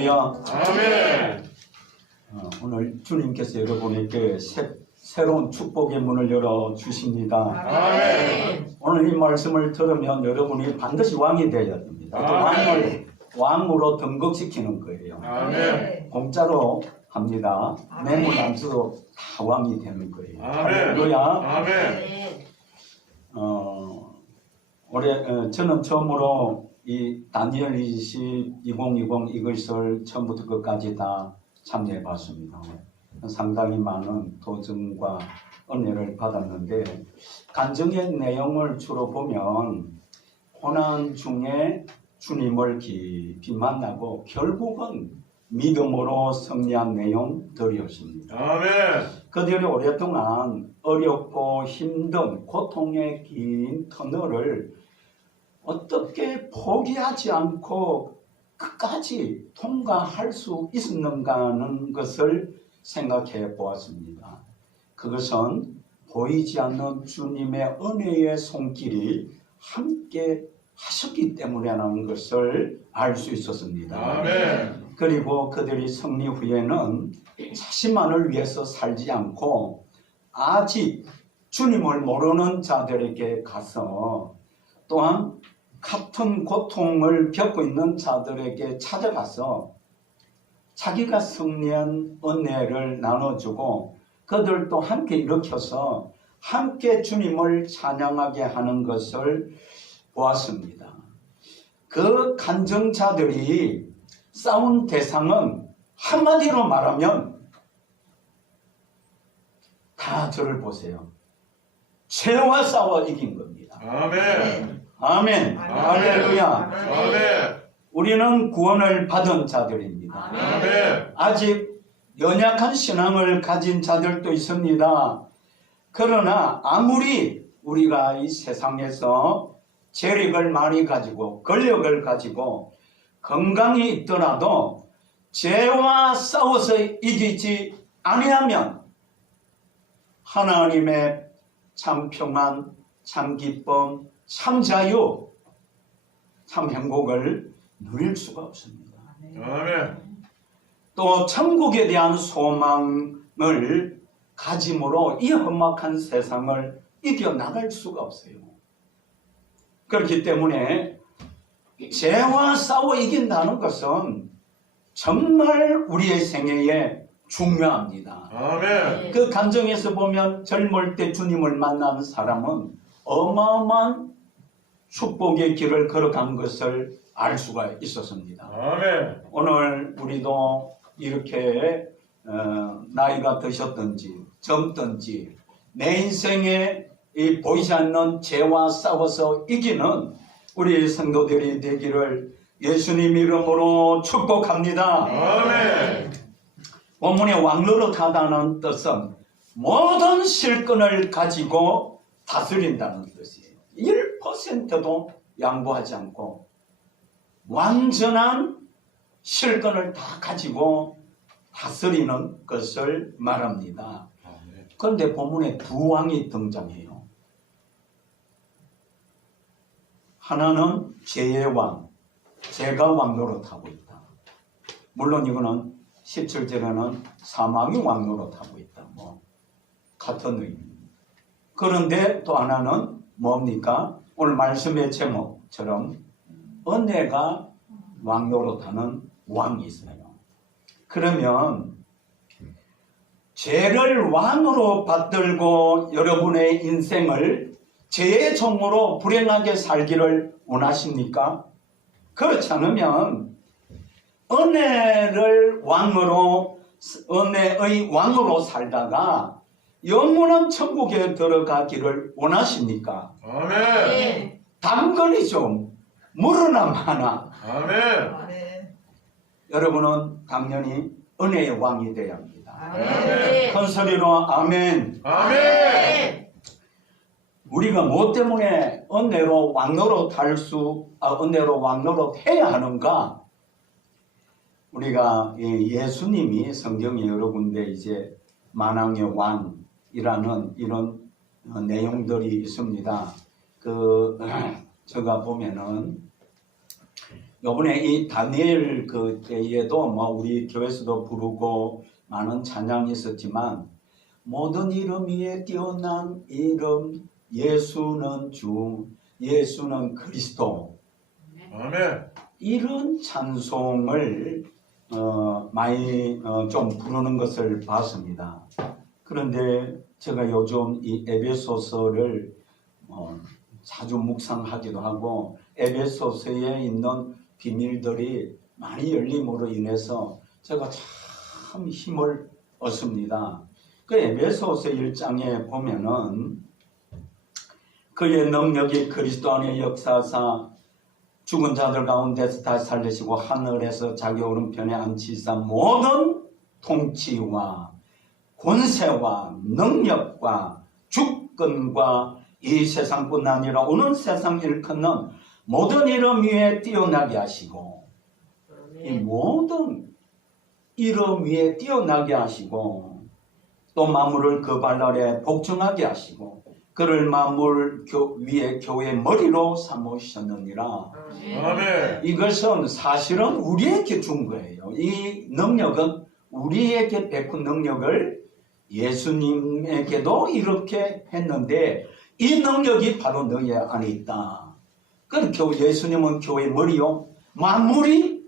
할렐루야. 아멘. 오늘 주님께서 여러분에게 새로운 축복의 문을 열어 주십니다. 아멘. 오늘 이 말씀을 들으면 여러분이 반드시 왕이 되어야 됩니다. 아멘. 왕으로 등극시키는 거예요. 아멘. 공짜로 합니다. 아멘. 뇌물 안 써도 다 왕이 되는 거예요. 아멘. 할렐루야. 아멘. 올해 저는 처음으로 이 다니엘 2020 이것을 처음부터 끝까지 다 참여해 봤습니다. 상당히 많은 도전과 은혜를 받았는데 간증의 내용을 주로 보면 고난 중에 주님을 깊이 만나고 결국은 믿음으로 승리한 내용들이었습니다. 아멘. 그들이 오랫동안 어렵고 힘든 고통의 긴 터널을 어떻게 포기하지 않고 끝까지 통과할 수 있었는가 하는 것을 생각해 보았습니다. 그것은 보이지 않는 주님의 은혜의 손길이 함께 하셨기 때문이라는 것을 알 수 있었습니다. 아멘. 그리고 그들이 승리 후에는 자신만을 위해서 살지 않고 아직 주님을 모르는 자들에게 가서 또한 같은 고통을 겪고 있는 자들에게 찾아가서 자기가 승리한 은혜를 나눠주고 그들도 함께 일으켜서 함께 주님을 찬양하게 하는 것을 보았습니다. 그 간증자들이 싸운 대상은 한마디로 말하면 다 저를 보세요. 죄와 싸워 이긴 겁니다. 아멘. 아멘. 할렐루야. 아멘. 우리는 구원을 받은 자들입니다. 아멘. 아직 연약한 신앙을 가진 자들도 있습니다. 그러나 아무리 우리가 이 세상에서 재력을 많이 가지고 권력을 가지고 건강이 있더라도 죄와 싸워서 이기지 아니하면 하나님의 참 평안, 참 기쁨, 참 자유, 참 행복을 누릴 수가 없습니다. 아멘. 또 천국에 대한 소망을 가짐으로 이 험악한 세상을 이겨나갈 수가 없어요. 그렇기 때문에 죄와 싸워 이긴다는 것은 정말 우리의 생애에 중요합니다. 아멘. 그 감정에서 보면 젊을 때 주님을 만난 사람은 어마어마한 축복의 길을 걸어간 것을 알 수가 있었습니다. 아멘. 오늘 우리도 이렇게 나이가 드셨든지 젊든지 내 인생에 이 보이지 않는 죄와 싸워서 이기는 우리 성도들이 되기를 예수님 이름으로 축복합니다. 아멘. 본문의 왕노릇하다는 뜻은 모든 실권을 가지고 다스린다는 뜻이에요. 1%도 양보하지 않고 완전한 실권을 다 가지고 다스리는 것을 말합니다. 그런데 본문에 두 왕이 등장해요. 하나는 죄의 왕, 죄가 왕노릇하고 있다. 물론 이거는 17절에는 사망이 왕노릇하고 있다. 같은 의미입니다. 그런데 또 하나는 뭡니까? 오늘 말씀의 제목처럼 은혜가 왕노릇하는 왕이 있어요. 그러면 죄를 왕으로 받들고 여러분의 인생을 죄의 종으로 불행하게 살기를 원하십니까? 그렇지 않으면 은혜의 왕으로 살다가 영원한 천국에 들어가기를 원하십니까? 아멘. 단거리죠. 물으나 마나. 아멘. 여러분은 당연히 은혜의 왕이 되어야 합니다. 아멘. 큰 소리로 아멘. 아멘. 우리가 무엇 때문에 은혜로 왕노릇 해야 하는가? 우리가 예수님이 성경에 여러 군데 이제 만왕의 왕이라는 이런 내용들이 있습니다. 제가 보면은 요번에 이 다니엘 그 때에도 뭐 우리 교회에서도 부르고 많은 찬양이 있었지만 모든 이름 위에 뛰어난 이름 예수는 주, 예수는 그리스도. 아멘. 이런 찬송을 많이 좀 부르는 것을 봤습니다. 그런데 제가 요즘 이 에베소서를 자주 묵상하기도 하고 에베소서에 있는 비밀들이 많이 열림으로 인해서 제가 참 힘을 얻습니다. 그 에베소서 1장에 보면은 그의 능력이 그리스도 안에 역사하사 죽은 자들 가운데서 다시 살리시고 하늘에서 자기 오른편에 앉히사 모든 통치와 권세와 능력과 주권과 이 세상뿐 아니라 오는 세상 일컫는 모든 이름 위에 뛰어나게 하시고 이 모든 이름 위에 뛰어나게 하시고 또 만물을 그 발 아래 복종하게 하시고 그를 만물 위에 교회의 머리로 삼으셨느니라. 아멘. 이것은 사실은 우리에게 준 거예요. 이 능력은 우리에게 베푼 능력을 예수님에게도 이렇게 했는데 이 능력이 바로 너희 안에 있다. 그럼 예수님은 교회의 머리요. 만물이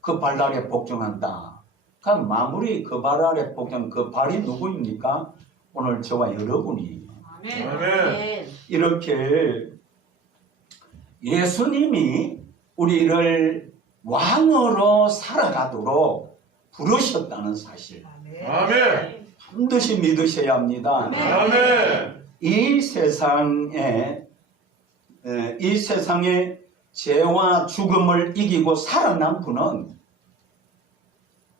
그 발 아래 복종한다. 그럼 만물이 그 발 아래 복종, 그 발이 누구입니까? 오늘 저와 여러분이. 아멘. 이렇게 예수님이 우리를 왕으로 살아가도록 부르셨다는 사실. 아멘. 반드시 믿으셔야 합니다. 아멘. 이 세상에 죄와 죽음을 이기고 살아난 분은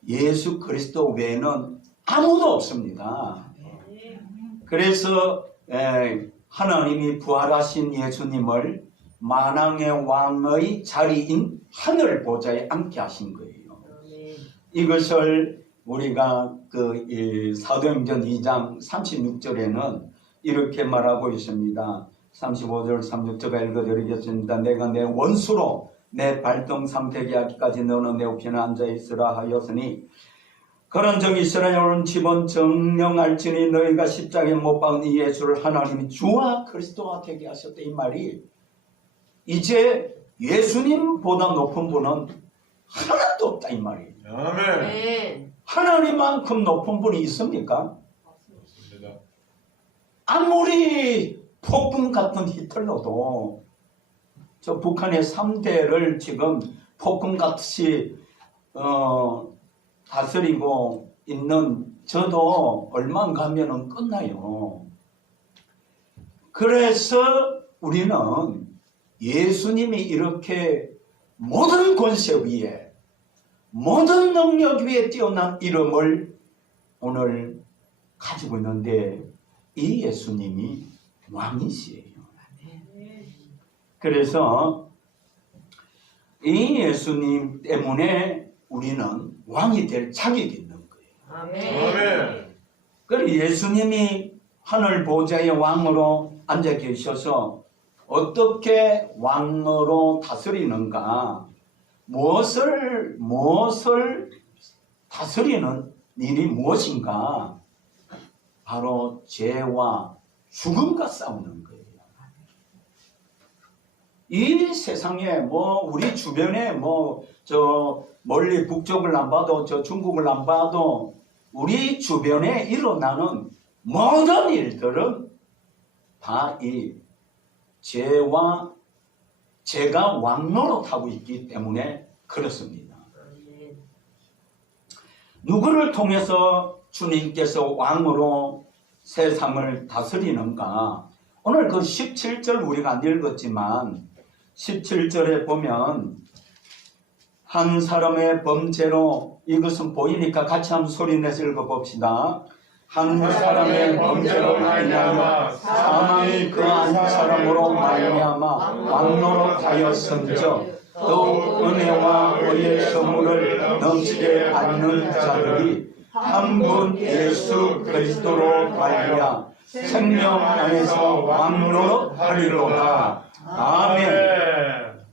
예수 그리스도 외에는 아무도 없습니다. 그래서 하나님이 부활하신 예수님을 만왕의 왕의 자리인 하늘 보좌에 앉게 하신 거예요. 이것을 우리가 그 사도행전 2장 36절에는 이렇게 말하고 있습니다. 35절 36절가 읽어드리겠습니다. 내가 내 원수로 내 발등상 되게 하기까지 너는 내 우편에 앉아있으라 하였으니 그런 적 이스라엘 집은 정령할지니 너희가 십자가에 못 박은 이 예수를 하나님이 주와 그리스도가 되게 하셨다. 이 말이 이제 예수님보다 높은 분은 하나도 없다 이 말이에요. 아멘. 하나님만큼 높은 분이 있습니까? 아무리 폭풍 같은 히틀러도 저 북한의 3대를 지금 폭풍같이 다스리고 있는 저도 얼마 안 가면은 끝나요. 그래서 우리는 예수님이 이렇게 모든 권세 위에 모든 능력 위에 뛰어난 이름을 오늘 가지고 있는데 이 예수님이 왕이시에요. 그래서 이 예수님 때문에 우리는 왕이 될 자격이 있는 거예요. 아멘. 그리고 예수님이 하늘 보좌의 왕으로 앉아 계셔서 어떻게 왕으로 다스리는가? 무엇을 다스리는 일이 무엇인가? 바로 죄와 죽음과 싸우는 거예요. 이 세상에 우리 주변에 저 멀리 북쪽을 안 봐도 저 중국을 안 봐도 우리 주변에 일어나는 모든 일들은 다 이 죄가 왕노릇하고 있기 때문에 그렇습니다. 누구를 통해서 주님께서 왕으로 세상을 다스리는가? 오늘 그 17절 우리가 안 읽었지만 17절에 보면 한 사람의 범죄로 이것은 보이니까 같이 한번 소리 내서 읽어봅시다. 한 사람의 범죄로 말미암아 사망이 그 한 사람으로 말미암아 왕노릇하였은즉 또 은혜와 의의 선물을 넘치게 받는 자들이 한 분 예수 그리스도로 말미암아 생명 안에서 왕노릇하리로다. 아멘.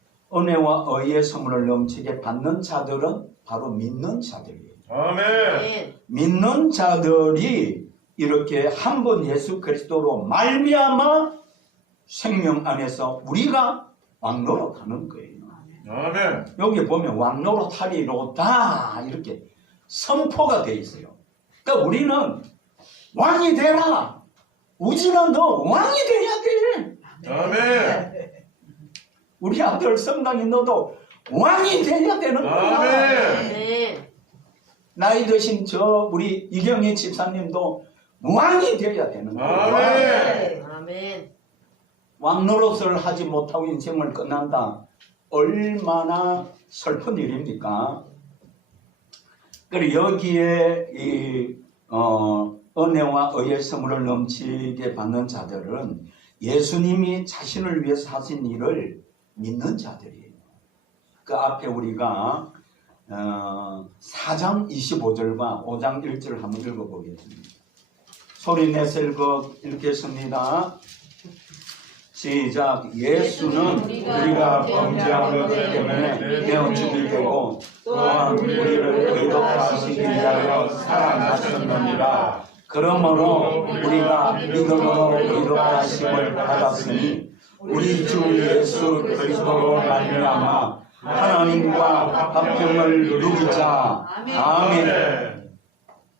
은혜와 의의 선물을 넘치게 받는 자들은 바로 믿는 자들이에요. 아멘. 믿는 자들이 이렇게 한 번 예수 그리스도로 말미암아 생명 안에서 우리가 왕노릇하는 거예요. 아멘. 여기 보면 왕노릇하리로다 이렇게 선포가 되어 있어요. 그러니까 우리는 왕이 되라. 우진아 너 왕이 돼야 돼. 아멘. 우리 아들 성당이 너도 왕이 돼야 되는 거야. 아멘. 나이 드신 저 우리 이경희 집사님도 왕이 되어야 되는 거야. 아멘. 아멘. 왕노릇을 하지 못하고 인생을 끝난다. 얼마나 슬픈 일입니까? 그리고 여기에 이 은혜와 의의 선물을 넘치게 받는 자들은 예수님이 자신을 위해서 하신 일을 믿는 자들이에요. 그 앞에 우리가 4장 25절과 5장 1절을 한번 읽어보겠습니다. 소리 내서 읽겠습니다. 시작. 예수는 우리가 범죄한 것 때문에 내어 죽이되고 또한 우리를 의롭하시기 위하여 살아나셨느니라. 그러므로 우리가 믿음으로 의롭하심을 받았으니 우리 주 예수 그리스도로 말미암아 하나님과 화평을 누리자. 아멘.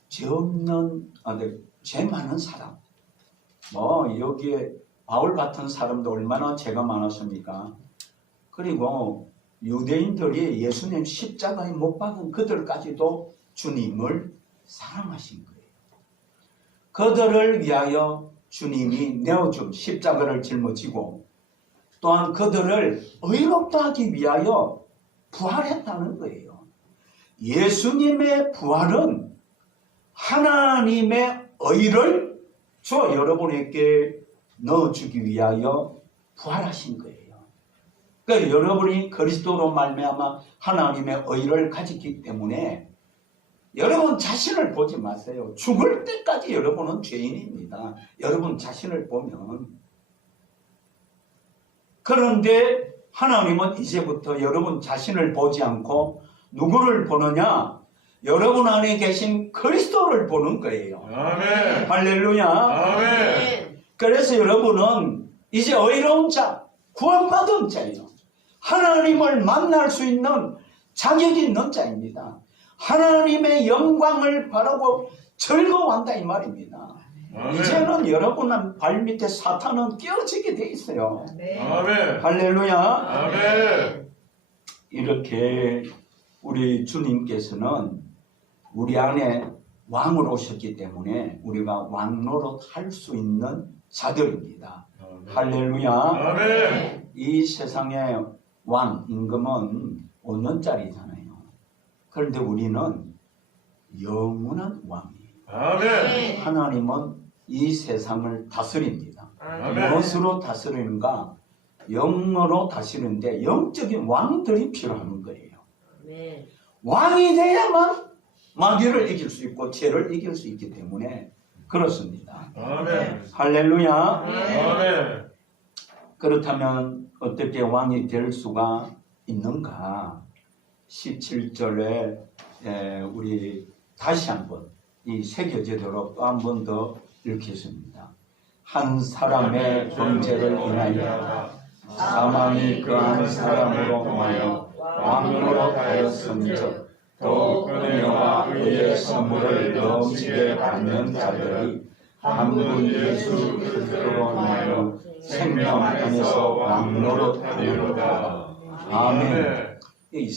죄 없는 아들, 죄 많은 사람. 여기에 바울 같은 사람도 얼마나 죄가 많았습니까? 그리고 유대인들이 예수님 십자가에 못 박은 그들까지도 주님을 사랑하신 거예요. 그들을 위하여 주님이 내어준 십자가를 짊어지고 또한 그들을 의롭다 하기 위하여 부활했다는 거예요. 예수님의 부활은 하나님의 의를 여러분에게 넣어주기 위하여 부활하신 거예요. 그러니까 여러분이 그리스도로 말미암아 하나님의 의를 가지기 때문에 여러분 자신을 보지 마세요. 죽을 때까지 여러분은 죄인입니다. 여러분 자신을 보면. 그런데 하나님은 이제부터 여러분 자신을 보지 않고 누구를 보느냐? 여러분 안에 계신 그리스도를 보는 거예요. 아멘. 할렐루야. 아멘. 그래서 여러분은 이제 의로운 자, 구원받은 자예요. 하나님을 만날 수 있는 자격이 있는 자입니다. 하나님의 영광을 바라고 즐거워한다 이 말입니다. 아멘. 이제는 여러분 발밑에 사탄은 깨어지게 돼 있어요. 아멘. 할렐루야. 아멘. 이렇게 우리 주님께서는 우리 안에 왕으로 오셨기 때문에 우리가 왕노릇 할 수 있는 자들입니다. 할렐루야. 아멘. 이 세상의 왕, 임금은 5년짜리잖아요. 그런데 우리는 영원한 왕이에요. 아멘. 하나님은 이 세상을 다스립니다. 아멘. 무엇으로 다스리는가? 영으로 다스리는데 영적인 왕들이 필요한 거예요. 아멘. 왕이 돼야만 마귀를 이길 수 있고 죄를 이길 수 있기 때문에 그렇습니다. 아멘. 할렐루야. 아멘. 그렇다면 어떻게 왕이 될 수가 있는가? 17절에 우리 다시 한번 이 새겨지도록 또 한 번 더 읽겠습니다. 한 사람의 범죄를 인하여 사망이 그 한 사람으로 통하여 왕노릇 하였음즉 또 은혜와 의의 선물을 넘치게 받는 자들이 한 분 예수 그리스도로 인하여 생명 안에서 왕노릇 하리로다. 아멘. 이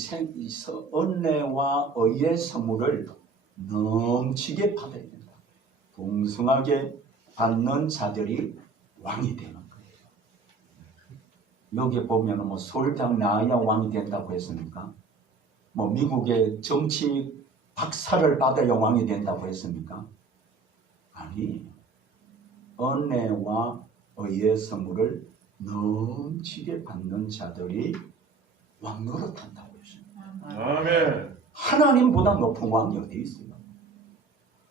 은혜와 의의 선물을 넘치게 받아야 된다. 풍성하게 받는 자들이 왕이 되는 거예요. 여기 보면 서울대학 나와야 왕이 된다고 했습니까? 미국의 정치 박사를 받아야 왕이 된다고 했습니까? 아니, 은혜와 의의 선물을 넘치게 받는 자들이 왕노릇한다고 했습니다. 아멘. 하나님보다 높은 왕이 어디 있어요?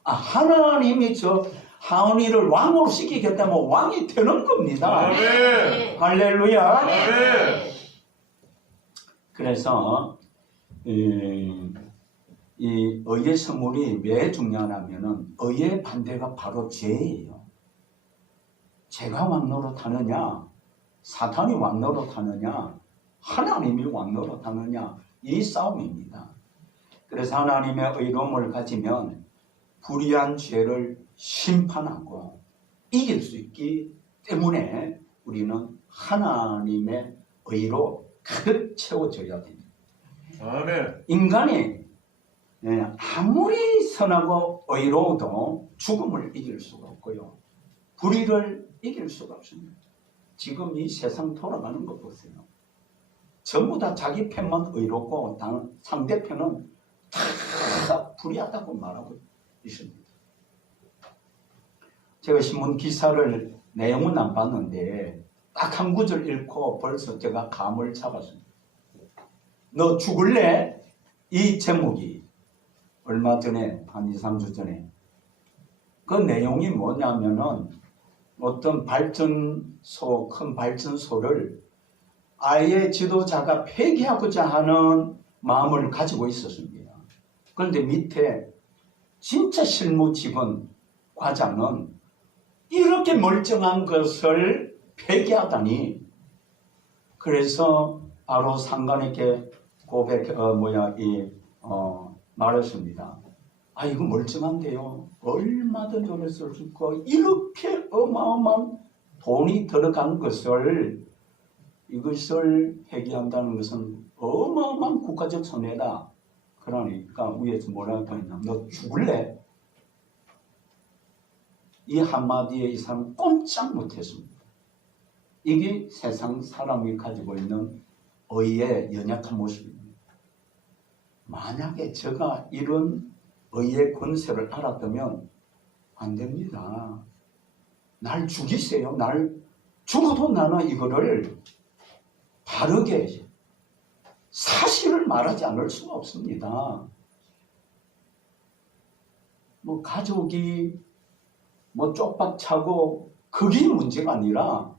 하나님이 저 하은이를 왕으로 시키겠다면 왕이 되는 겁니다. 아멘. 할렐루야. 아멘. 그래서 이 의의 선물이 왜 중요하냐면은 의의 반대가 바로 죄예요. 죄가 왕노릇하느냐, 사탄이 왕노릇하느냐, 하나님이 왕노릇하느냐, 이 싸움입니다. 그래서 하나님의 의로움을 가지면 불의한 죄를 심판하고 이길 수 있기 때문에 우리는 하나님의 의로 가득 채워져야 됩니다. 아멘. 인간이 아무리 선하고 의로워도 죽음을 이길 수가 없고요. 불의를 이길 수가 없습니다. 지금 이 세상 돌아가는 거 보세요. 전부 다 자기 편만 의롭고 상대편은 다 불의하다고 말하고 있습니다. 제가 신문 기사를 내용은 안 봤는데 딱 한 구절 읽고 벌써 제가 감을 잡았습니다. 너 죽을래? 이 제목이 얼마 전에 한 2, 3주 전에 그 내용이 뭐냐면은 어떤 발전소, 큰 발전소를 아예 지도자가 폐기하고자 하는 마음을 가지고 있었습니다. 그런데 밑에 진짜 실무 직원 과장은 이렇게 멀쩡한 것을 폐기하다니, 그래서 바로 상관에게 말했습니다. 아, 이거 멀쩡한데요. 얼마든 돈을 쓸 수 있고 이렇게 어마어마한 돈이 들어간 것을 이것을 폐기한다는 것은 어마어마한 국가적 손해다. 그러니까 위에서 뭐라고 했냐, 너 죽을래? 이 한마디에 이 사람은 꼼짝 못했습니다. 이게 세상 사람이 가지고 있는 의의 연약한 모습입니다. 만약에 제가 이런 의의 권세를 알았다면 안 됩니다. 날 죽이세요. 날 죽어도 나는 이거를 바르게 사실을 말하지 않을 수가 없습니다. 뭐 가족이 뭐 쪽박차고 그게 문제가 아니라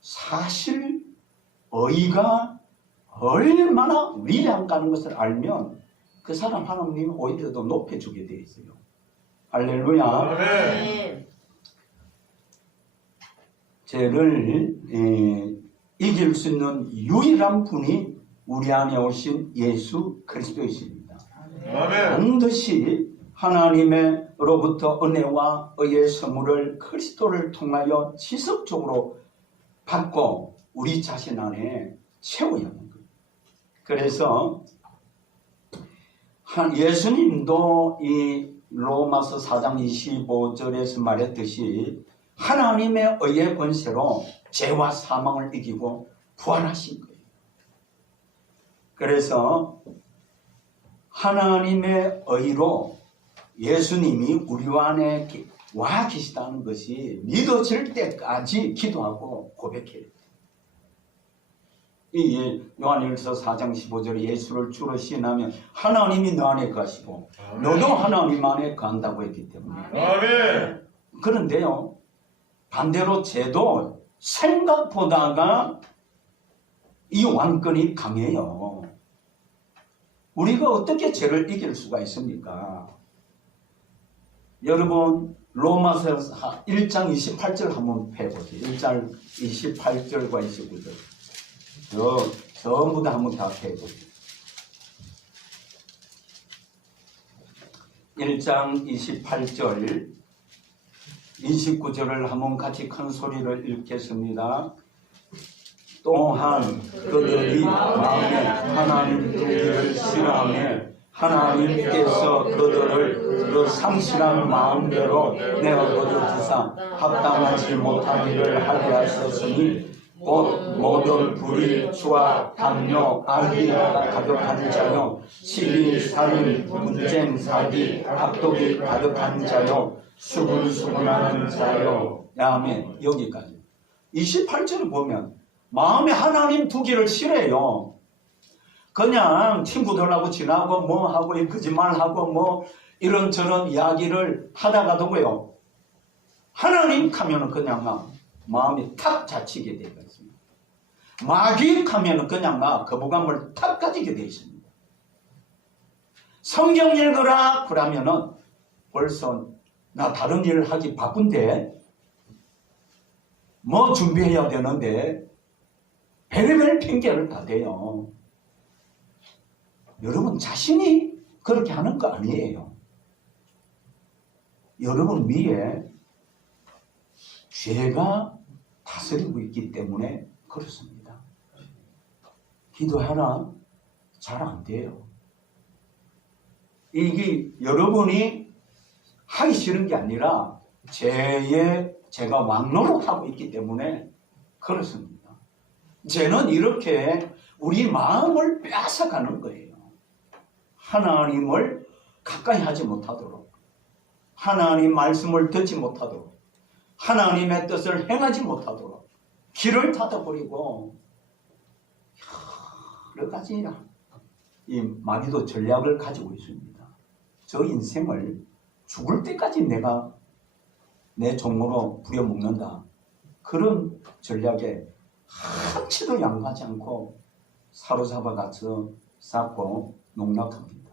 사실 의가 얼마나 위대한가는 것을 알면 그 사람 하나님이 오히려 더 높여주게 되어 있어요. 할렐루야. 아멘. 죄를 이길 수 있는 유일한 분이 우리 안에 오신 예수 그리스도이십니다. 아멘. 반드시 하나님으로부터 은혜와 의의 선물을 그리스도를 통하여 지속적으로 받고 우리 자신 안에 채워야 하는 거예요. 그래서 예수님도 이 로마서 4장 25절에서 말했듯이 하나님의 의의 권세로 죄와 사망을 이기고 부활하신 거예요. 그래서 하나님의 의로 예수님이 우리 안에 와 계시다는 것이 믿어질 때까지 기도하고 고백해야 돼요. 이 요한일서 4장 15절에 예수를 주로 시인하면 하나님이 너 안에 거하시고 너도 하나님 안에 거한다고 했기 때문에. 아멘. 그런데요, 반대로 죄도 생각보다가 이 왕권이 강해요. 우리가 어떻게 죄를 이길 수가 있습니까? 여러분 로마서 1장 28절 한번 펴보세요. 1장 28절과 29절 전부 다 한번 다 펴보세요. 1장 28절 29절을 한번 같이 큰 소리를 읽겠습니다. 또한 그들이 마음에 하나님 두기를 싫어하며 하나님께서 그들을 그 상실한 마음대로 내어 거두사 합당하지 못하기를 하게 하셨으니 곧 모든 불의, 추악, 담요, 악의가 가득한 자요 시기, 살인, 분쟁, 사기, 악독이 가득한 자요 수군수군하는 자요. 아멘. 여기까지 28절을 보면 마음에 하나님 두기를 싫어해요. 그냥 친구들하고 지나고 뭐 하고 거짓말하고 뭐 이런저런 이야기를 하다가도요 하나님 하면은 그냥 막 마음이 탁 자치게 되어 있습니다. 마귀 하면은 그냥 막 거부감을 탁 가지게 되어 있습니다. 성경 읽어라 그러면은 벌써 나 다른 일을 하기 바쁜데 뭐 준비해야 되는데 별의별 핑계를 다 대요. 여러분 자신이 그렇게 하는 거 아니에요. 여러분 위에 죄가 다스리고 있기 때문에 그렇습니다. 기도하라 잘 안 돼요. 이게 여러분이 하기 싫은 게 아니라 제가 왕노릇하고 있기 때문에 그렇습니다. 죄는 이렇게 우리 마음을 빼앗아가는 거예요. 하나님을 가까이 하지 못하도록, 하나님 말씀을 듣지 못하도록, 하나님의 뜻을 행하지 못하도록 길을 닫아버리고 여러 가지 이 마귀도 전략을 가지고 있습니다. 저 인생을 죽을 때까지 내가 내 종으로 부려먹는다. 그런 전략에 한치도 양보하지 않고 사로잡아가서 쌓고 농락합니다.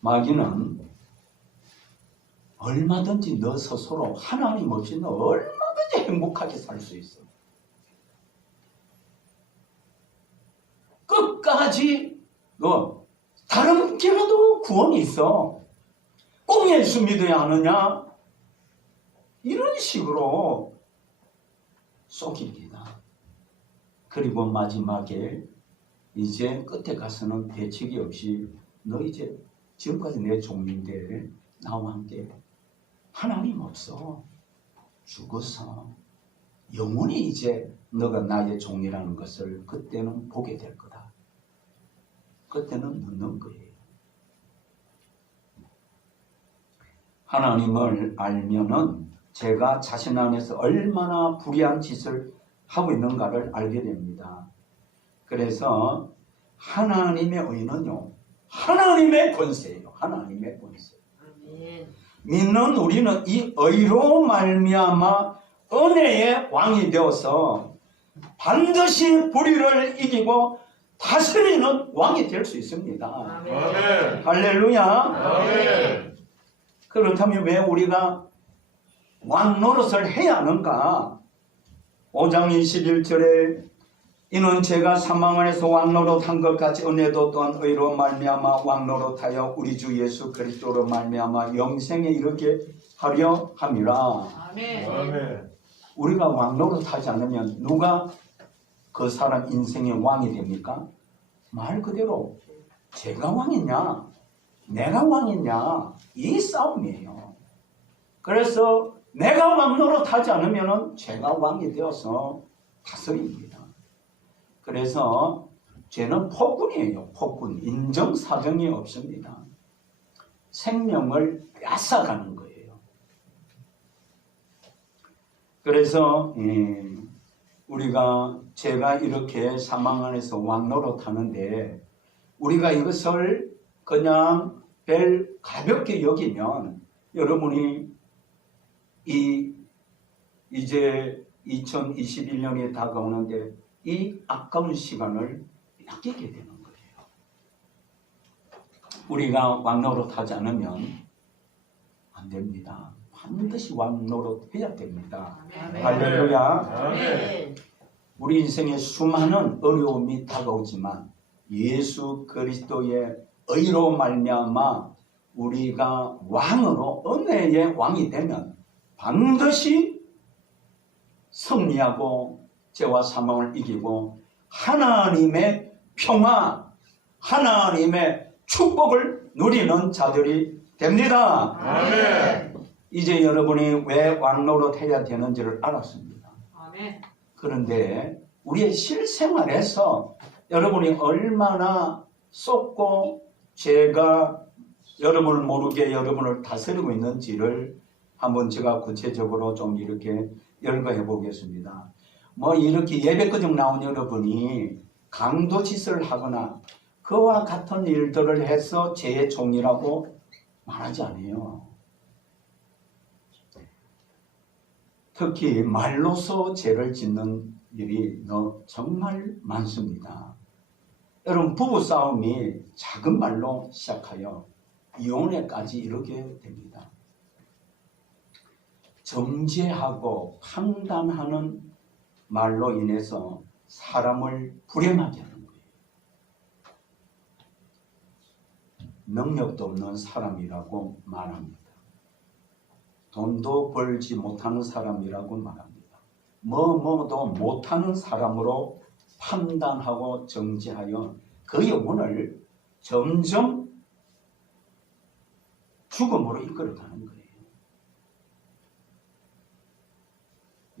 마귀는 얼마든지 너 스스로 하나님 없이 너 얼마든지 행복하게 살 수 있어. 끝까지 너 다른 길에도 구원이 있어. 꼭 예수 믿어야 하느냐? 이런 식으로 속입니다. 그리고 마지막에 이제 끝에 가서는 대책이 없이 너 이제 지금까지 내 종인데 나와 함께 하나님 없어. 죽어서 영원히 이제 너가 나의 종이라는 것을 그때는 보게 될 거다. 그때는 묻는 거예요. 하나님을 알면은 제가 자신 안에서 얼마나 불의한 짓을 하고 있는가를 알게 됩니다. 그래서 하나님의 의는요, 하나님의 권세예요. 하나님의 권세. 아멘. 믿는 우리는 이 의로 말미암아 은혜의 왕이 되어서 반드시 불의를 이기고 다스리는 왕이 될 수 있습니다. 아멘. 할렐루야. 아멘. 그렇다면 왜 우리가 왕 노릇을 해야 하는가? 5장 21절에 이는 제가 사망 안에서 왕 노릇한 것 같이 은혜도 또한 의로 말미암아 왕 노릇하여 우리 주 예수 그리스도로 말미암아 영생에 이르게 하려 함이라. 아멘. 아멘. 우리가 왕 노릇하지 않으면 누가 그 사람 인생의 왕이 됩니까? 말 그대로 제가 왕이냐 내가 왕이냐 이 싸움이에요. 그래서 내가 왕 노릇하지 않으면 제가 왕이 되어서 다스립니다. 그래서 죄는 폭군이에요. 폭군. 인정사정이 없습니다. 생명을 뺏어가는 거예요. 그래서 우리가 제가 이렇게 사망 안에서 왕 노릇하는데 우리가 이것을 그냥 별 가볍게 여기면 여러분이 이제 2021년이 다가오는데 이 아까운 시간을 낚이게 되는 거예요. 우리가 왕 노릇하지 않으면 안 됩니다. 반드시 왕 노릇해야 됩니다. 아멘. 할렐루야. 아멘. 우리 인생에 수많은 어려움이 다가오지만 예수 그리스도의 의로 말미암아 우리가 왕으로 은혜의 왕이 되면 반드시 승리하고 죄와 사망을 이기고 하나님의 평화, 하나님의 축복을 누리는 자들이 됩니다. 아멘. 이제 여러분이 왜 왕노릇 해야 되는지를 알았습니다. 아멘. 그런데 우리의 실생활에서 여러분이 얼마나 쏟고 죄가 여러분을 모르게 여러분을 다스리고 있는지를 한번 제가 구체적으로 좀 이렇게 열거해 보겠습니다. 뭐 이렇게 예배끄정 나온 여러분이 강도짓을 하거나 그와 같은 일들을 해서 죄의 종이라고 말하지 않아요. 특히 말로서 죄를 짓는 일이 정말 많습니다. 여러분, 부부싸움이 작은 말로 시작하여 이혼에까지 이르게 됩니다. 정죄하고 판단하는 말로 인해서 사람을 불행하게 하는 거예요. 능력도 없는 사람이라고 말합니다. 돈도 벌지 못하는 사람이라고 말합니다. 뭐도 못하는 사람으로 판단하고 정죄하여 그 영혼을 점점 죽음으로 이끌어가는 거예요.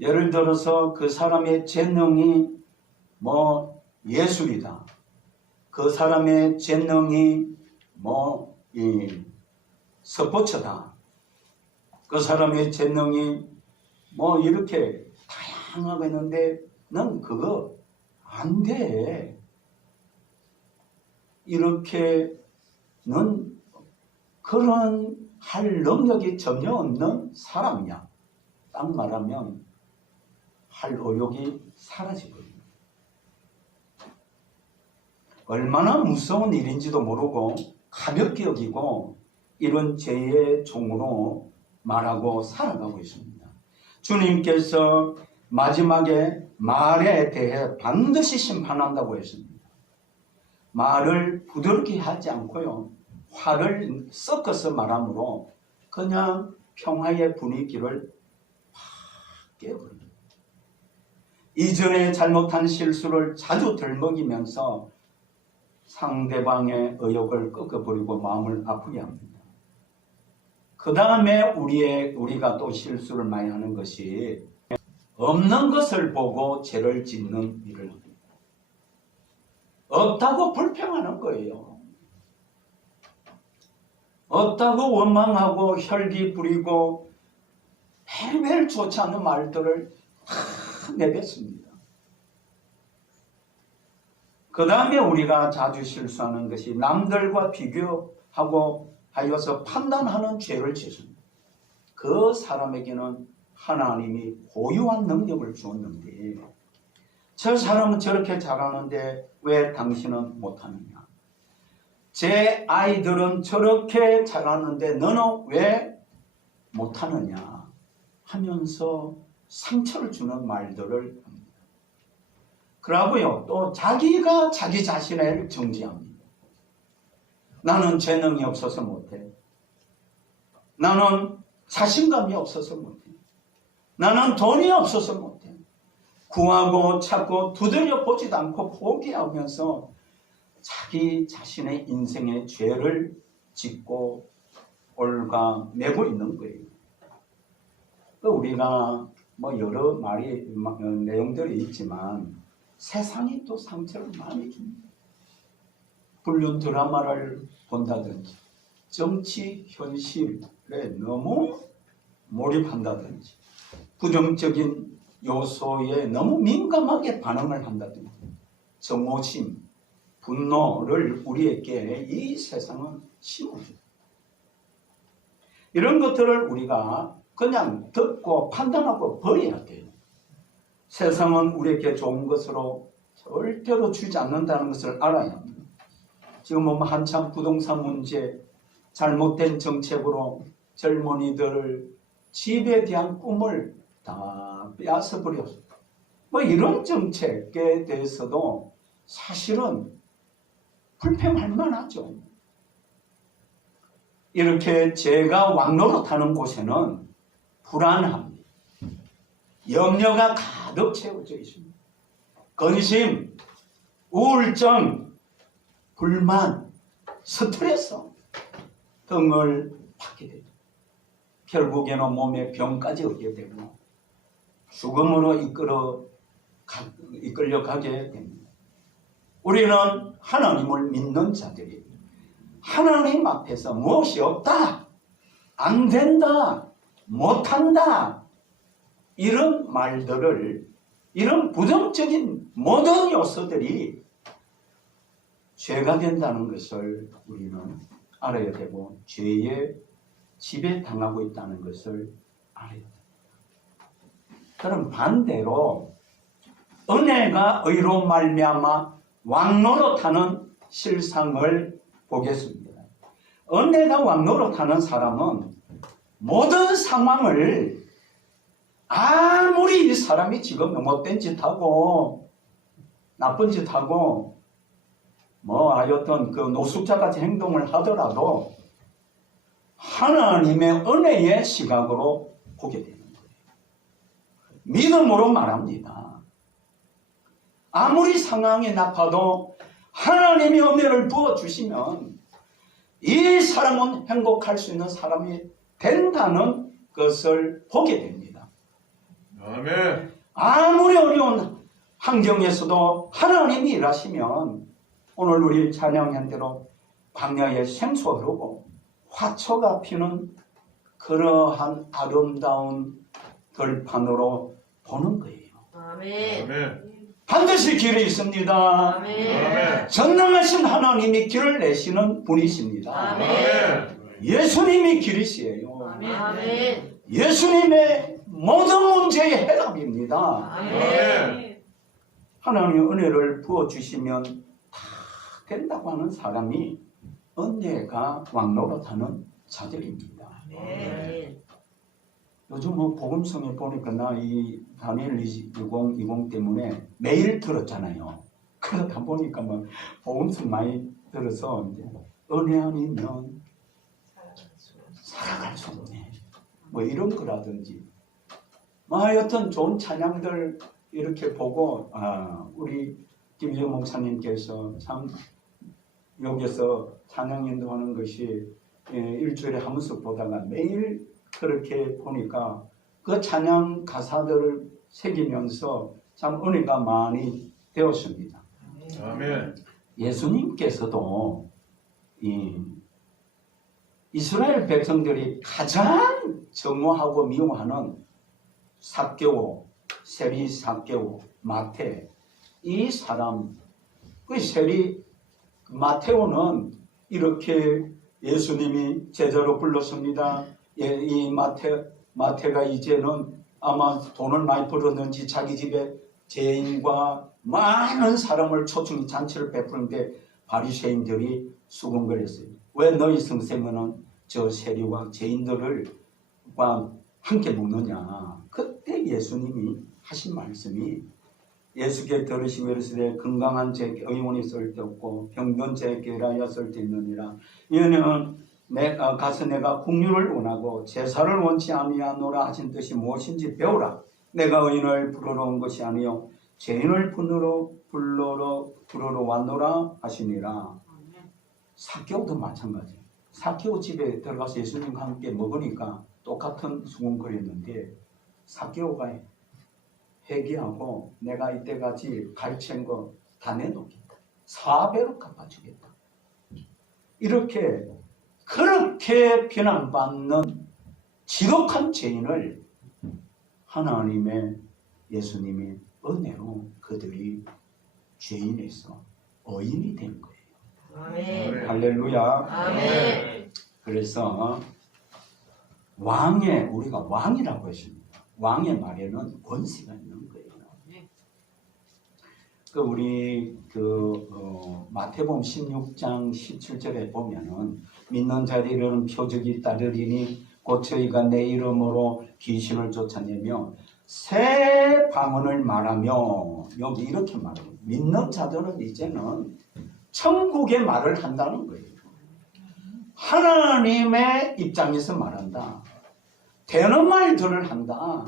예를 들어서 그 사람의 재능이 예술이다. 그 사람의 재능이 스포츠다. 그 사람의 재능이 이렇게 다양하게 있는데 넌 그거 안 돼. 이렇게 넌 그런 할 능력이 전혀 없는 사람이야. 딱 말하면 할 의욕이 사라지거든요. 얼마나 무서운 일인지도 모르고 가볍게 여기고 이런 죄의 종으로 말하고 살아가고 있습니다. 주님께서 마지막에 말에 대해 반드시 심판한다고 했습니다. 말을 부드럽게 하지 않고요, 화를 섞어서 말함으로 그냥 평화의 분위기를 확 깨버립니다. 이전에 잘못한 실수를 자주 들먹이면서 상대방의 의욕을 꺾어버리고 마음을 아프게 합니다. 그 다음에 우리가 또 실수를 많이 하는 것이 없는 것을 보고 죄를 짓는 일을 합니다. 없다고 불평하는 거예요. 없다고 원망하고 혈기 부리고 매일매일 좋지 않은 말들을 다 내뱉습니다. 그 다음에 우리가 자주 실수하는 것이 남들과 비교하고 하여서 판단하는 죄를 짓습니다. 그 사람에게는 하나님이 고유한 능력을 주었는데 저 사람은 저렇게 잘하는데 왜 당신은 못하느냐? 제 아이들은 저렇게 잘하는데 너는 왜 못하느냐? 하면서 상처를 주는 말들을 합니다. 그러고요, 또 자기가 자기 자신을 정죄합니다. 나는 재능이 없어서 못해. 나는 자신감이 없어서 못해. 나는 돈이 없어서 못해. 구하고 찾고 두드려 보지도 않고 포기하면서 자기 자신의 인생의 죄를 짓고 올가매고 있는 거예요. 우리가 여러 내용들이 있지만 세상이 또 상처를 많이 줍니다. 불륜 드라마를 본다든지 정치 현실에 너무 몰입한다든지 부정적인 요소에 너무 민감하게 반응을 한다든지 정오심, 분노를 우리에게 이 세상은 심어줍니다. 이런 것들을 우리가 그냥 듣고 판단하고 버려야 돼요. 세상은 우리에게 좋은 것으로 절대로 주지 않는다는 것을 알아야 합니다. 지금 한참 부동산 문제, 잘못된 정책으로 젊은이들 집에 대한 꿈을 다 빼앗아 버렸습니다. 이런 정책에 대해서도 사실은 불평할 만하죠. 이렇게 죄가 왕노릇하는 곳에는 불안합니다. 염려가 가득 채워져 있습니다. 근심, 우울증, 불만, 스트레스 등을 받게 되죠. 결국에는 몸에 병까지 얻게 되고 죽음으로 이끌려가게 됩니다. 우리는 하나님을 믿는 자들이 하나님 앞에서 무엇이 없다, 안 된다, 못한다, 이런 말들을, 이런 부정적인 모든 요소들이 죄가 된다는 것을 우리는 알아야 되고 죄의 지배당하고 있다는 것을 알아야 됩니다. 그럼 반대로 은혜가 의로 말미암아 왕노릇하는 실상을 보겠습니다. 은혜가 왕노릇하는 사람은 모든 상황을 아무리 이 사람이 지금 못된 짓하고 나쁜 짓하고 뭐 하여튼 그 노숙자같이 행동을 하더라도 하나님의 은혜의 시각으로 보게 되는 거예요. 믿음으로 말합니다. 아무리 상황이 나빠도 하나님이 은혜를 부어주시면 이 사람은 행복할 수 있는 사람이 된다는 것을 보게 됩니다. 아멘. 아무리 어려운 환경에서도 하나님이 일하시면 오늘 우리 찬양한 대로 광야에 생수 흐르고 화초가 피는 그러한 아름다운 들판으로 보는 거예요. 아멘. 아멘. 반드시 길이 있습니다. 아멘. 전능하신 하나님이 길을 내시는 분이십니다. 아멘. 예수님이 길이시에요. 아멘. 예수님의 모든 문제의 해답입니다. 아멘. 하나님의 은혜를 부어주시면 다 된다고 하는 사람이 은혜가 왕노릇하는 자들입니다. 아멘. 요즘 뭐 복음성에 보니까 나 이 다니엘 2020 때문에 매일 들었잖아요. 그러다 보니까 뭐 복음성 많이 들어서 이제 은혜 아니면 살아갈 수 없네. 뭐 이런 거라든지 뭐 하여튼 좋은 찬양들 이렇게 보고 우리 김지영 목사님께서 참 여기서 찬양 인도하는 것이 일주일에 한 번씩 보다가 매일 그렇게 보니까 그 찬양 가사들을 새기면서 참 은혜가 많이 되었습니다. 아멘. 예수님께서도 이스라엘 백성들이 가장 정오하고 미워하는 삭개오, 세리 삭개오, 마태 이 사람 그 세리 마테오는 이렇게 예수님이 제자로 불렀습니다. 이 마태가 이제는 아마 돈을 많이 벌었는지 자기 집에 죄인과 많은 사람을 초청히 잔치를 베푸는데 바리새인들이 수군거렸어요. 왜 너희 성생은 저 세리와 죄인들과 함께 먹느냐. 그때 예수님이 하신 말씀이 예수께 들으시고 이르시되 건강한 자에게 의원이 쓸데없고 병든 자에게 의라야 쓸데있느니라. 이는 내가 가서 내가 국류를 원하고 제사를 원치 아니하노라 하신 뜻이 무엇인지 배우라. 내가 의인을 부르러 온 것이 아니요 죄인을 부르러 왔노라 하시니라. 삭개오도 마찬가지예요. 삭개오 집에 들어가서 예수님과 함께 먹으니까 똑같은 수군거렸는데 삭개오가 회개하고 내가 이때까지 가르친 거 다 내놓겠다. 4배로 갚아주겠다. 그렇게 비난받는 지독한 죄인을 하나님의 예수님이 은혜로 그들이 죄인에서 의인이 된 거예요. 아멘. 할렐루야. 아멘. 그래서 우리가 왕이라고 했습니다. 왕의 말에는 권세가 있는 거예요. 우리 마태복음 16장 17절에 보면은 믿는 자들은 표적이 따르리니 곧 저희가 내 이름으로 귀신을 쫓아내며 새 방언을 말하며 여기 이렇게 말해요. 믿는 자들은 이제는 천국의 말을 한다는 거예요. 하나님의 입장에서 말한다. 되는 말들을 한다.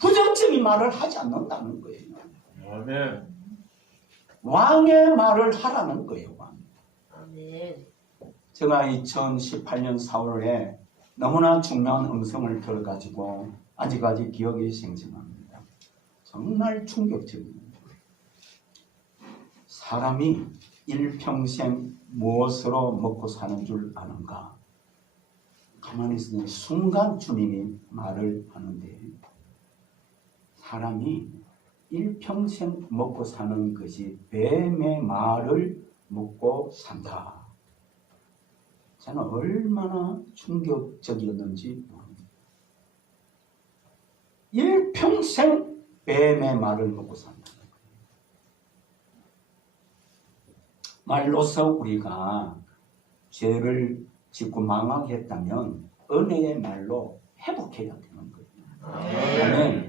부정적인 말을 하지 않는다는 거예요. 아멘. 왕의 말을 하라는 거예요. 왕. 아멘. 제가 2018년 4월에 너무나 중요한 음성을 들어가지고 아직까지 기억이 생생합니다. 정말 충격적입니다. 사람이 일평생 무엇으로 먹고 사는 줄 아는가? 가만히 있으면 순간 주님이 말을 하는데 사람이 일평생 먹고 사는 것이 뱀의 말을 먹고 산다. 저는 얼마나 충격적이었는지 모릅니다. 일평생 뱀의 말을 먹고 산다. 말로서 우리가 죄를 짓고 망하게 했다면 은혜의 말로 회복해야 되는 거예요. 아멘.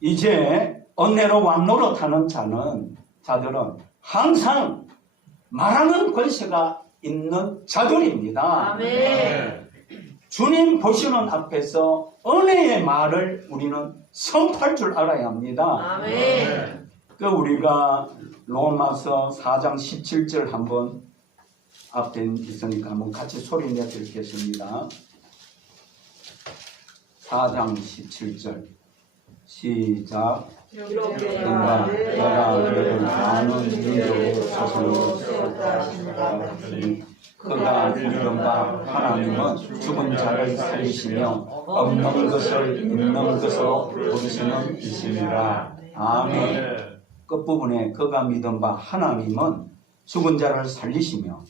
이제 은혜로 왕노릇하는 자들은 항상 말하는 권세가 있는 자들입니다. 아멘. 주님 보시는 앞에서 은혜의 말을 우리는 선포할 줄 알아야 합니다. 아멘. 그 우리가 로마서 4장 17절 한번 앞에 있으니까 한번 같이 소리 내 드리겠습니다. 4장 17절 시작. 그가 내가 너를 많은 민족의 조상으로 세웠다 하시니 그가 믿은 바 하나님은 죽은 자를 살리시며 없는 것을 있는 것으로 부르시는 이시니라. 아멘. 끝부분에 그가 믿은 바 하나님은 죽은 자를 살리시며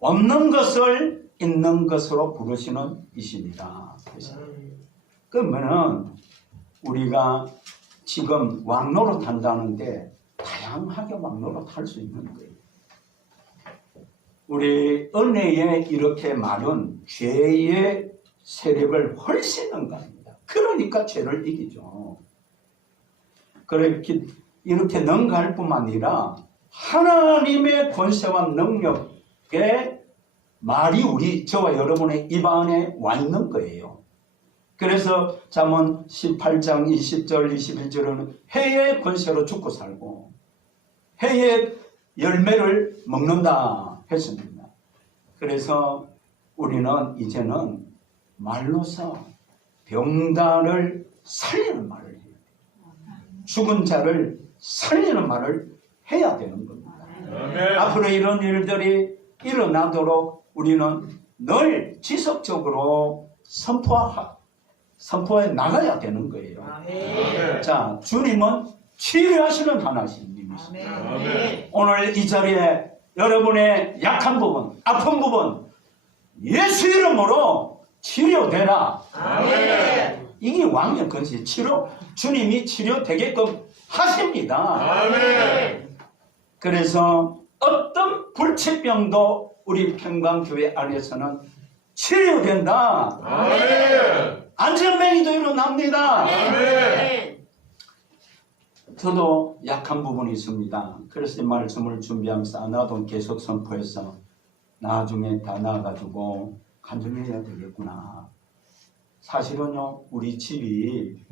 없는 것을 있는 것으로 부르시는 이시니라. 그러면은 우리가 지금 왕노릇 한다는데 다양하게 왕노릇 할 수 있는 거예요. 우리 은혜의 이렇게 말은 죄의 세력을 훨씬 능가합니다. 그러니까 죄를 이기죠. 그렇게 이렇게 능가할 뿐만 아니라 하나님의 권세와 능력의 말이 저와 여러분의 입 안에 와 있는 거예요. 그래서 잠언 18장 20절 21절은 해의 권세로 죽고 살고 해의 열매를 먹는다 했습니다. 그래서 우리는 이제는 말로서 병자를 살리는 말을 해야 돼요. 죽은 자를 살리는 말을 해야 되는 겁니다. 아멘. 앞으로 이런 일들이 일어나도록 우리는 늘 지속적으로 선포해 나가야 되는 거예요. 아멘. 자, 주님은 치료하시는 하나님이십니다. 아멘. 오늘 이 자리에 여러분의 약한 부분, 아픈 부분 예수 이름으로 치료되라. 아멘. 이게 왕의 권세, 주님이 치료되게끔 하십니다. 아멘. 그래서 어떤 불치병도 우리 평강교회 안에서는 치료된다. 아멘. 안전뱅이도 일어납니다. 아멘. 저도 약한 부분이 있습니다. 그래서 이 말씀을 준비하면서 나도 계속 선포해서 나중에 다 나가지고 간증해야 되겠구나. 사실은요, 우리 집이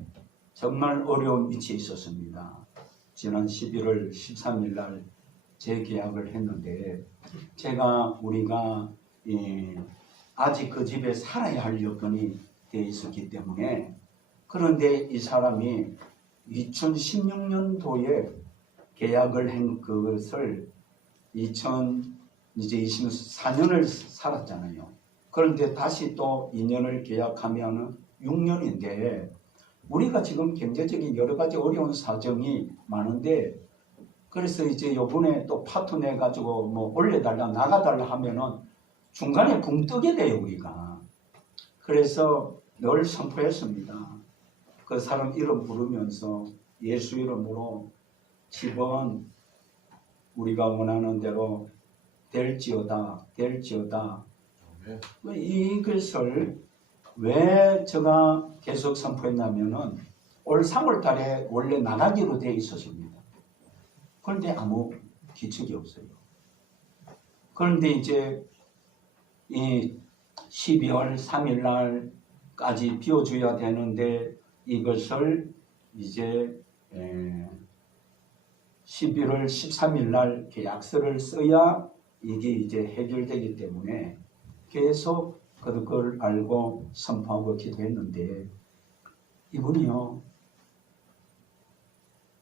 정말 어려운 위치에 있었습니다. 지난 11월 13일 날 재계약을 했는데 우리가 아직 그 집에 살아야 할 여건이 되어 있었기 때문에, 그런데 이 사람이 2016년도에 계약을 한 그것을 2024년을 살았잖아요. 그런데 다시 또 2년을 계약하면 6년인데 우리가 지금 경제적인 여러 가지 어려운 사정이 많은데, 그래서 이제 요번에 또 파트 내가지고 뭐 올려달라 나가달라 하면은 중간에 붕 뜨게 돼요, 우리가. 그래서 늘 선포했습니다. 그 사람 이름 부르면서 예수 이름으로 집은 우리가 원하는 대로 될지어다. 이것을 왜 제가 계속 선포했냐면은 올 3월 달에 원래 나가기로 되어 있었습니다. 그런데 아무 기척이 없어요. 그런데 이제 이 12월 3일 날까지 비워줘야 되는데 이것을 이제 11월 13일 날 계약서를 써야 이게 이제 해결되기 때문에 계속 그걸 알고 선포하고 기도했는데, 이분이요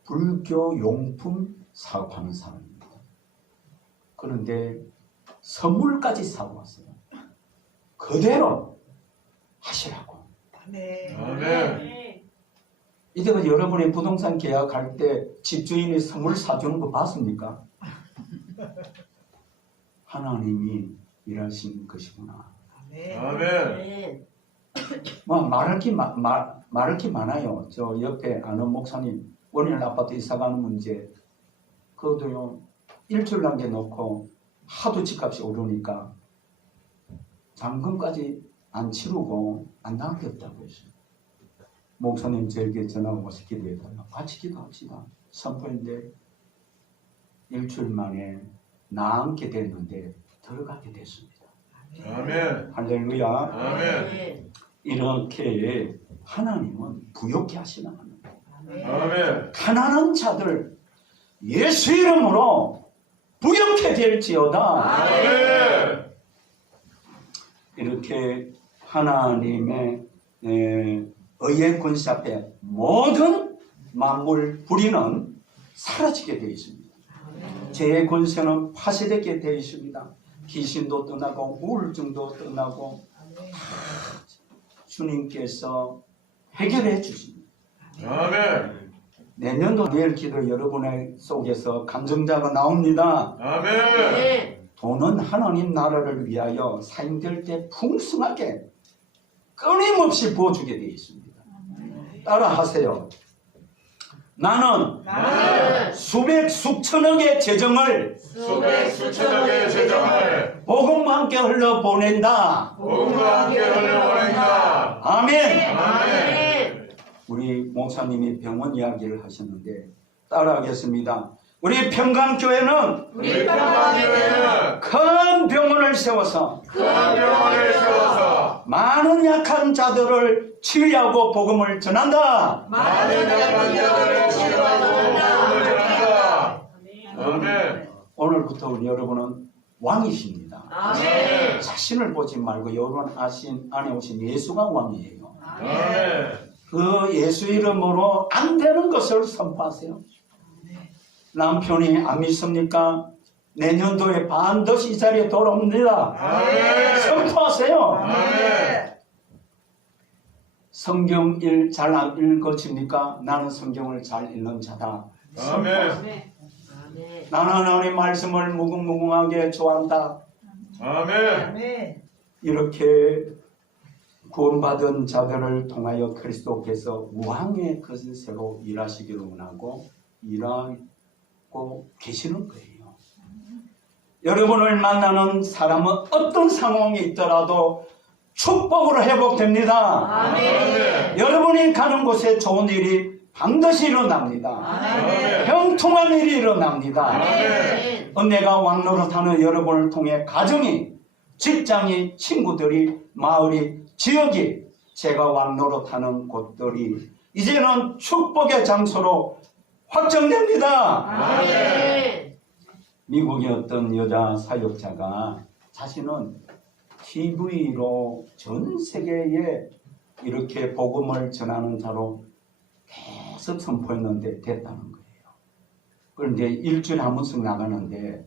불교 용품 사업하는 사람입니다. 그런데 선물까지 사왔어요. 그대로 하시라고. 아멘. 이때가 여러분의 부동산 계약할 때 집주인이 선물 사주는 거 봤습니까? 하나님이 일하신 것이구나. 아멘. 뭐 말할 게 말할 게 많아요. 저 옆에 아는 목사님 원일 아파트 이사가는 문제 그것도요 일주일 남겨놓고 하도 집값이 오르니까 잔금까지 안 치르고 안 남겼다고 했어요. 목사님 저에게 전화 와서 기도해달라. 같이 기도합시다. 선포인데 일주일 만에 나앉게 됐는데 들어가게 됐습니다. 아멘. 할렐루야. 아멘. 이렇게 하나님은 부욕케 하시나 합니다. 아멘. 가난한 자들 예수 이름으로 부욕케 될지어다. 아멘. 이렇게 하나님의 의의 권세 앞에 모든 만물 불의는 사라지게 되어 있습니다. 죄의 권세는 파쇄되게 되어 있습니다. 귀신도 떠나고 우울증도 떠나고 다 주님께서 해결해 주십니다. 아멘. 내년도 내일 기도 여러분의 속에서 감정자가 나옵니다. 아멘. 돈은 하나님 나라를 위하여 사용될 때 풍성하게 끊임없이 부어주게 되어 있습니다. 따라하세요. 나는 수백 수천억의 재정을 수백 수천억의 재정을 복음과 함께 흘러보낸다. 복음과 함께 흘려보낸다. 아멘. 아멘. 우리 목사님이 병원 이야기를 하셨는데 따라하겠습니다. 우리 평강교회는 우리 평강교회는 큰 병원을 세워서 큰 병원을 세워서 많은 약한 자들을 치유하고 복음을 전한다. 많은 약한 자들을 치유하고 복음을 전한다. 아멘. 오늘부터 우리 여러분은 왕이십니다. 아멘. 자신을 보지 말고 여러분 안에 오신 예수가 왕이에요. 아멘. 그 예수 이름으로 안 되는 것을 선포하세요. 남편이 안 믿습니까? 내년도에 반드시 이 자리에 돌아옵니다. 아멘. 선포하세요. 아멘. 성경 잘 안 읽어집니까? 나는 성경을 잘 읽는 자다. 아멘. 아멘. 나는 하나님의 말씀을 무궁무궁하게 좋아한다. 아멘. 이렇게 구원받은 자들을 통하여 그리스도께서 무한의 것으로 일하시기를 원하고 일하고 계시는 거예요. 여러분을 만나는 사람은 어떤 상황이 있더라도 축복으로 회복됩니다. 아멘. 여러분이 가는 곳에 좋은 일이 반드시 일어납니다. 아멘. 형통한 일이 일어납니다. 아멘. 은혜가 왕노릇하는 여러분을 통해 가정이, 직장이, 친구들이, 마을이, 지역이 제가 왕노릇하는 곳들이 이제는 축복의 장소로 확정됩니다. 아멘. 미국의 어떤 여자 사역자가 자신은 TV로 전 세계에 이렇게 복음을 전하는 자로 계속 선포했는데 됐다는 거예요. 그런데 일주일에 한 번씩 나가는데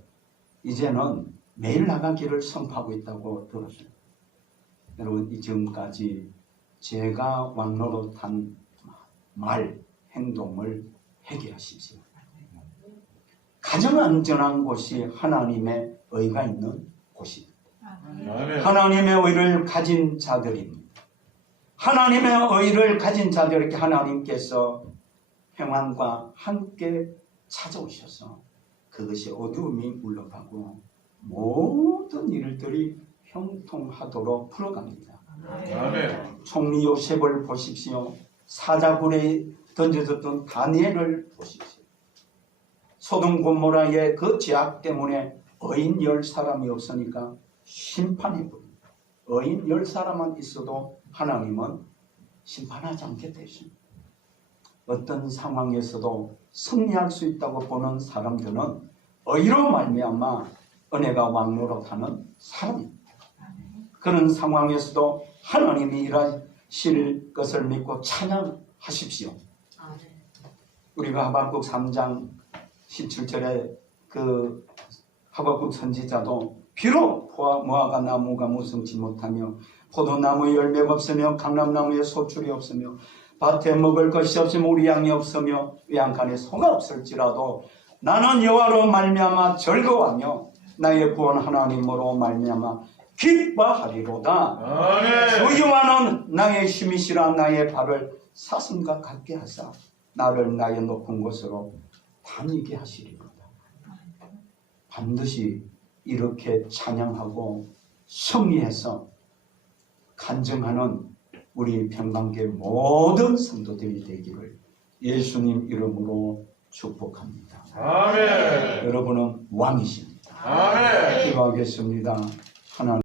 이제는 매일 나가기를 선포하고 있다고 들었어요. 여러분, 지금까지 제가 왕노릇한 말, 행동을 회개하십시오. 가장 안전한 곳이 하나님의 의가 있는 곳입니다. 아멘. 하나님의 의를 가진 자들입니다. 하나님의 의를 가진 자들에게 하나님께서 평안과 함께 찾아오셔서 그것이 어두움이 물러가고 모든 일들이 형통하도록 풀어갑니다. 아멘. 총리 요셉을 보십시오. 사자굴에 던져졌던 다니엘을 보십시오. 소돔 고모라의 그 죄악 때문에 의인 10사람이 없으니까 심판해버립니다. 의인 10사람만 있어도 하나님은 심판하지 않겠다 했습니다. 어떤 상황에서도 승리할 수 있다고 보는 사람들은 의로 말미암아 은혜가 왕노릇하는 사람입니다. 그런 상황에서도 하나님이 일하실 것을 믿고 찬양하십시오. 우리가 하박국 3장 17절에 그 하박국 선지자도 비록 무화과 나무가 무성치 못하며 포도나무에 열매가 없으며 강남나무에 소출이 없으며 밭에 먹을 것이 없으며 우리 양이 없으며 외양간에 소가 없을지라도 나는 여호와로 말미암아 즐거워하며 나의 구원 하나님으로 말미암아 기뻐하리로다. 아멘. 주 여호와는 나의 힘이시라 나의 발을 사슴과 같게 하사 나를 나의 높은 곳으로 다니게 하시리로다. 반드시 이렇게 찬양하고 승리해서 간증하는 우리 평강교회 모든 성도들이 되기를 예수님 이름으로 축복합니다. 아멘. 여러분은 왕이십니다. 아멘. 기도하겠습니다. 하나님